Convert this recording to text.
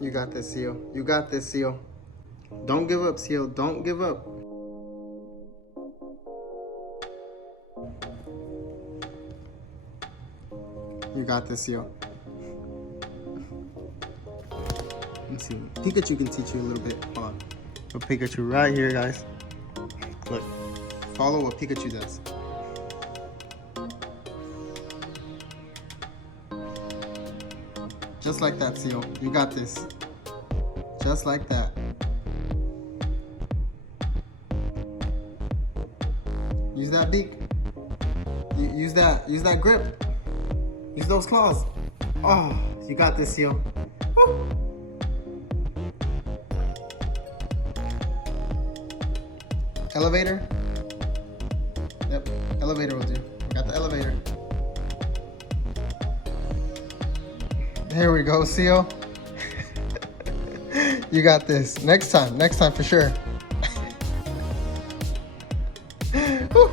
You got this, Seel. You got this, Seel. Don't give up, Seel. Don't give up. You got this, Seel. Let's see. Pikachu can teach you a little bit. Hold on. Put Pikachu right here, guys. Look. Follow what Pikachu does. Just like that, Seel. You got this. Just like that. Use that beak. Use that grip. Use those claws. Oh, you got this, Seel. Woo. Elevator. Yep, elevator will do. We got the elevator. There we go, Seel. You got this. Next time for sure. Woo.